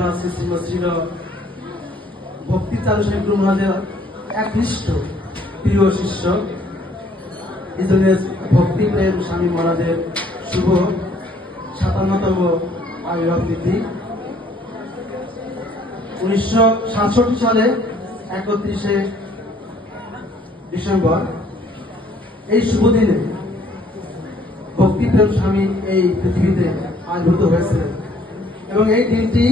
মহারাজ ছিল ভক্তি চারু স্বামী গুরু মহারাজের একনিষ্ঠ প্রিয় শিষ্য। এই জন্য ভক্তি প্রেম স্বামী মহারাজের শুভ ৫৭তম আবির্ভাব তিথি ১৯৬৭ সালে ৩১শে ডিসেম্বর। এই শুভ দিনে ভক্তি প্রেম স্বামী এই পৃথিবীতে আবির্ভূত হয়েছিলেন এবং এই দিনটি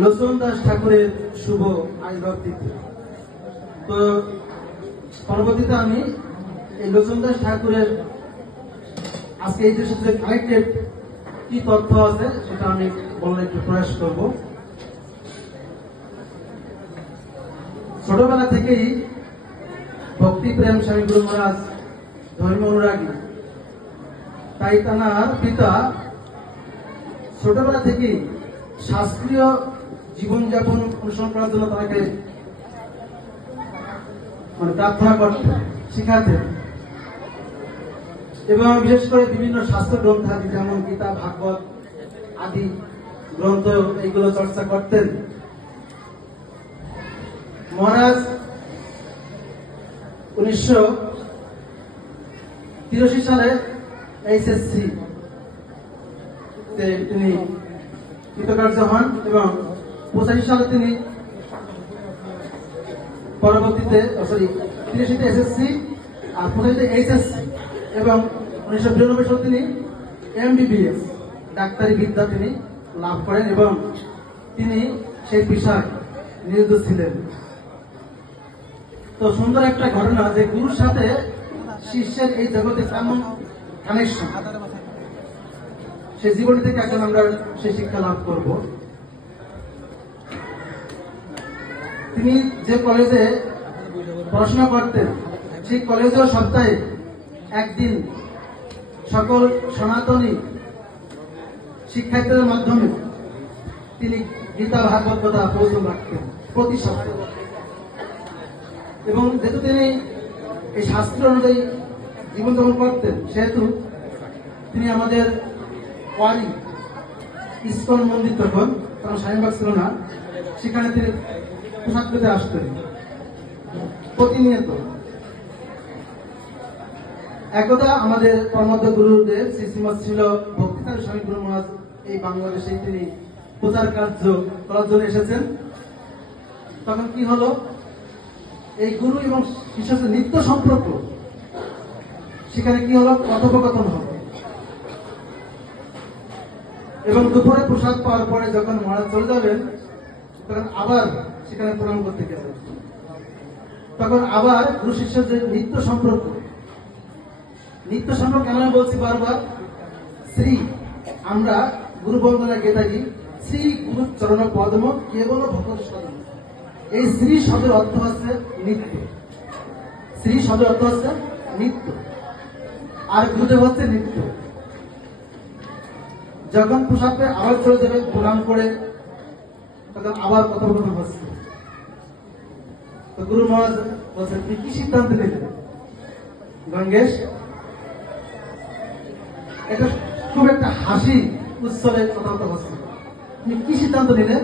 লোচন দাস ঠাকুরের শুভ আবির্ভাব তিথি। তো পরবর্তীতে আমি এই লোচন দাস ঠাকুরের আজকে এই দেশের সাথে কানেক্টেড কি তথ্য আছে সেটা আমি বলার একটু প্রয়াস করব। ছোটবেলা থেকেই ভক্তি প্রেম স্বামী গুরু মহারাজ ধর্ম অনুরাগী, তাই তার পিতা ছোটবেলা থেকেই শাস্ত্রীয় জীবনযাপন অনুসরণ করার জন্য তাকে প্রার্থনা করতেন, শিখাতেন এবং বিশেষ করে বিভিন্ন শাস্ত্র গ্রন্থ আদি যেমন গীতা, ভাগবত আদি গ্রন্থ এইগুলো চর্চা করতেন। মহারাজ ১৯৮৩ সালে এইচএসসি তিনি কৃতকার্য হন এবং ৮৫ সালে তিনি পরবর্তীতে ৮৩ এসএসসি আর ৮৫ এইচএসসি এবং ১৯৯২ সালে তিনি এমবিবিএস ডাক্তারি বিদ্যা তিনি লাভ করেন এবং তিনি সেই পেশায় নিয়োজিত ছিলেন। তো সুন্দর একটা ঘটনা যে গুরুর সাথে শিষ্যের এই জগতে কেমন কানেকশন, সেই জীবনী থেকে এখন আমরা সেই শিক্ষা লাভ করব। তিনি যে কলেজে পড়াশোনা করতেন সেই কলেজেও সপ্তাহে একদিন সকল সনাতনী শিক্ষার্থীদের মাধ্যমে তিনি গীতা, ভাগবত কথা প্রবচন রাখতেন প্রতি সপ্তাহে। এবং যেহেতু তিনি এই শাস্ত্র অনুযায়ী জীবনযাপন করতেন সেহেতু তিনি আমাদের ওয়ারি ইস্কন মন্দির, তখন স্বামীবাগ ছিল না, সেখানে তিনি পোশাক পেতে আসতেন প্রতিনিয়ত। একদা আমাদের পরমধ্য গুরুদেব শ্রী শ্রীমৎ ছিল ভক্তি চারু স্বামী গুরু মহারাজ এই বাংলাদেশে তিনি প্রচার কার্য করার জন্য এসেছেন। তখন কি হলো, এই গুরু এবং শিষ্যের নিত্য সম্পর্ক, সেখানে কি হলো, কথোপকথন হলো এবং দুপুরে প্রসাদ পাওয়ার পরে যখন মহারাজ চলে যাবেন তখন আবার সেখানে প্রণাম করতে গেলেন। তখন আবার গুরু শিষ্যের যে নিত্য সম্পর্ক কেন আমি বলছি বারবার, শ্রী আমরা গুরু বন্দনা গেয়ে থাকি, শ্রী গুরু চরণ পদ্ম কেবল ভক্ত সাধন। এই শ্রী শব্দের অর্থ হচ্ছে নিত্য, শ্রী শব্দের অর্থ হচ্ছে নিত্য, আর গুরুদেব হচ্ছে নিত্য। যখন পোশাকে আবার চলে যাবে প্রণাম করে তখন আবার কথোপকথন হচ্ছে। তো গুরু মহারাজ বলছেন, তুই কি সিদ্ধান্ত নিলেন গঙ্গেশ? এটা খুব একটা হাসি উৎসবে কথাবার্তা হচ্ছে, তুমি কি সিদ্ধান্ত নিলেন?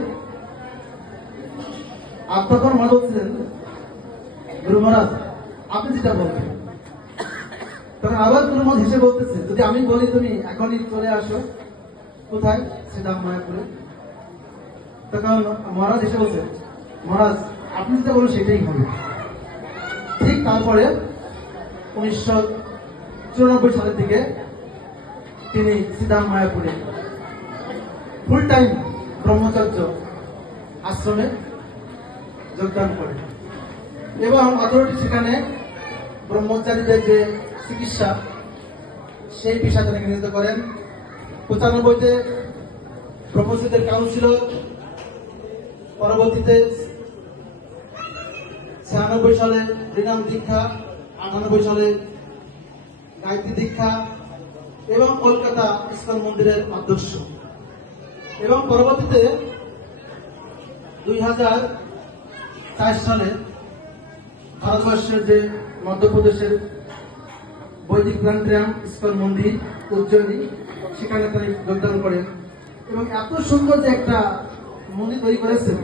আর তখন মনে বলছিলেন, গুরু মহারাজ আপনি যেটা বলবেন। তখন আবার গুরু মহারাজ হিসেবে বলতেছে, যদি আমি বলি তুমি এখনই চলে আসো, কোথায়? শ্রীধাম মায়াপুরে। তখন মহারাজ এসে বলছে, মহারাজ আপনি যেটা বলবেন সেটাই হবে। ঠিক তারপরে ১৯৯৪ সালের দিকে তিনি শ্রীধাম মায়াপুরে ফুল টাইম ব্রহ্মচর্য আশ্রমে যোগদান করেন এবং অথরিটি সেখানে ব্রহ্মচারীদের যে চিকিৎসা সেই পেশায় তাকে নিয়োজিত করেন। ৯৫-তে ব্রহ্মচারীদের কাউন্সিল, পরবর্তীতে ৯৬ সালে ঋণাম দীক্ষা, ৯৮ সালে গায়ত্রী দীক্ষা এবং কলকাতা ইস্কন মন্দিরের অধ্যক্ষ এবং পরবর্তীতে ২০০৪ সালে ভারতবর্ষের যে মধ্যপ্রদেশের বৈদিক প্রাণায়াম ইস্কন মন্দির উজ্জয়িনী, সেখানে তিনি যোগদান করেন এবং এত সুন্দর যে একটা মন্দির তৈরি করেছেন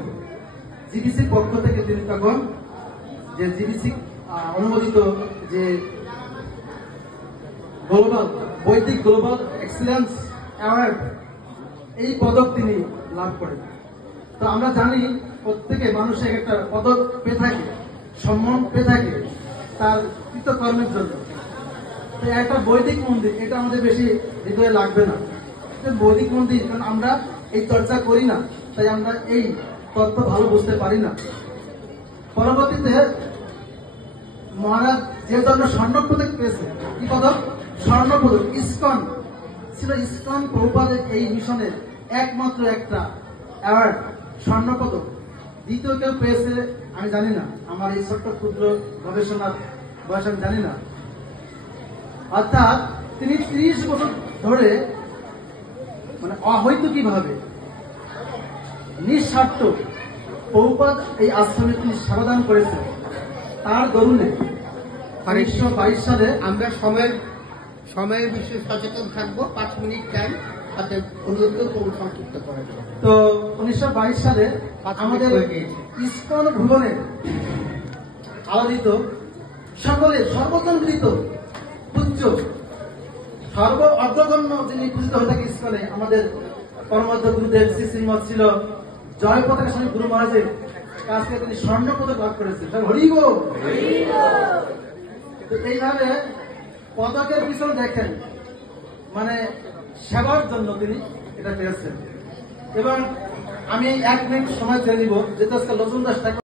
জিবিসির পক্ষ থেকে। তিনি তখন যে জিবিসি অনুমোদিত যে বৈদিক গ্লোবাল এক্সিলেন্স অ্যাওয়ার্ড, এই পদক তিনি লাভ করেন। তো আমরা জানি প্রত্যেকে মানুষের একটা পদক পেয়ে থাকে, সম্মান পেয়ে থাকে তার কৃতকর্মের জন্য। তো একটা বৈদিক মন্দির, এটা আমাদের বেশি হৃদয়ে লাগবে না। বৈদিক মন্দির, কারণ আমরা এই চর্চা করি না, তাই আমরা এই তত্ত্ব ভালো বুঝতে পারি না। পরবর্তীতে মহারাজ যে জন্য স্বর্ণপদক পেয়েছে, কি পদক? স্বর্ণপদক। ইসকন ছিল, ইসকন প্রভুপাদের এই মিশনের একমাত্র একটা অ্যাওয়ার্ড, স্বর্ণপদক। দ্বিতীয় কেউ পেয়েছে আমি জানি না, আমার এই ছোট্ট ক্ষুদ্র গবেষণার বয়স আমি জানি না। অর্থাৎ তিনি 30 বছর ধরে মানে অহৈতুকী ভাবে নিঃস্বার্থ প্রভুপাদ এই আশ্রমে তিনি সেবাদান করেছেন। তার দরুনে 1922 সালে আমরা সময়ের বিষয়ে সচেতন থাকবো। 5 মিনিট টাইম, তাতে অনুরোধ সংক্ষিপ্ত করার জন্য। তো 1922 সালে আমাদের ইসকন ভুবনে আয়োজিত সকলে সর্বজনকৃত পূজ্য সর্ব অগ্রগণ্য যিনি পূজিত হয়ে থাকে ইসকনে, আমাদের পরমাধ্য গুরুদেব শ্রী শ্রীমৎ ছিল জয় পতাকা স্বামী গুরু মহারাজের কাছ থেকে তিনি স্বর্ণপদক লাভ করেছেন। হরিব। তো এইভাবে পদকের পিছনে দেখেন মানে সেবার জন্য তিনি এটা পেয়েছেন। এবং আমি 1 মিনিট সময় চেয়ে নিব, যেটা আজকে লোচন দাস ঠাকুর